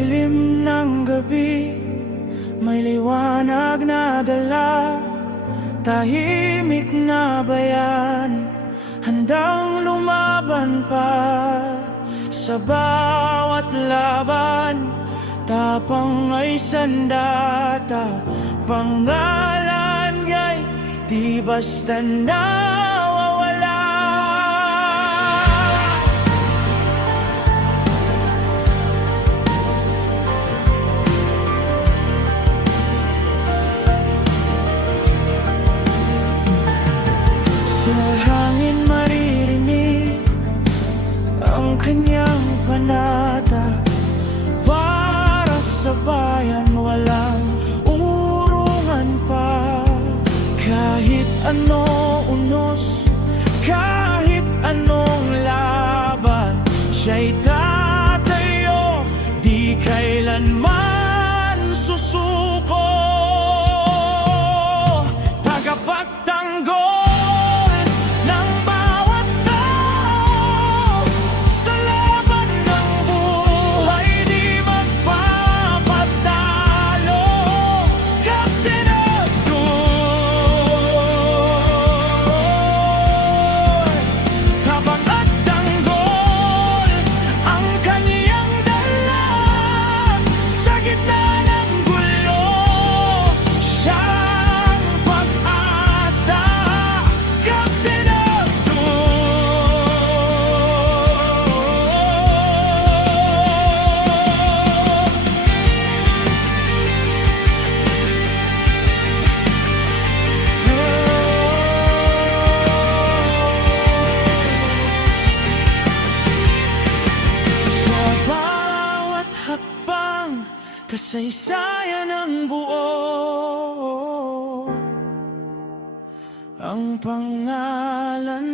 dilim ng gabi, may liwanag na dala. Tahimik na bayani, handang lumaban pa. Sa bawat laban, tapang ay sandata. Pangalan ay di basta nawawala. Sa hangin maririnig ang kanyang panata. Para sa bayan walang urungan pa. Kahit ano unos, kahit anong laban, siya'y tatayo, di kailanman susuko. Tagapagtanggol kasaysayan ng buo, ang pangalan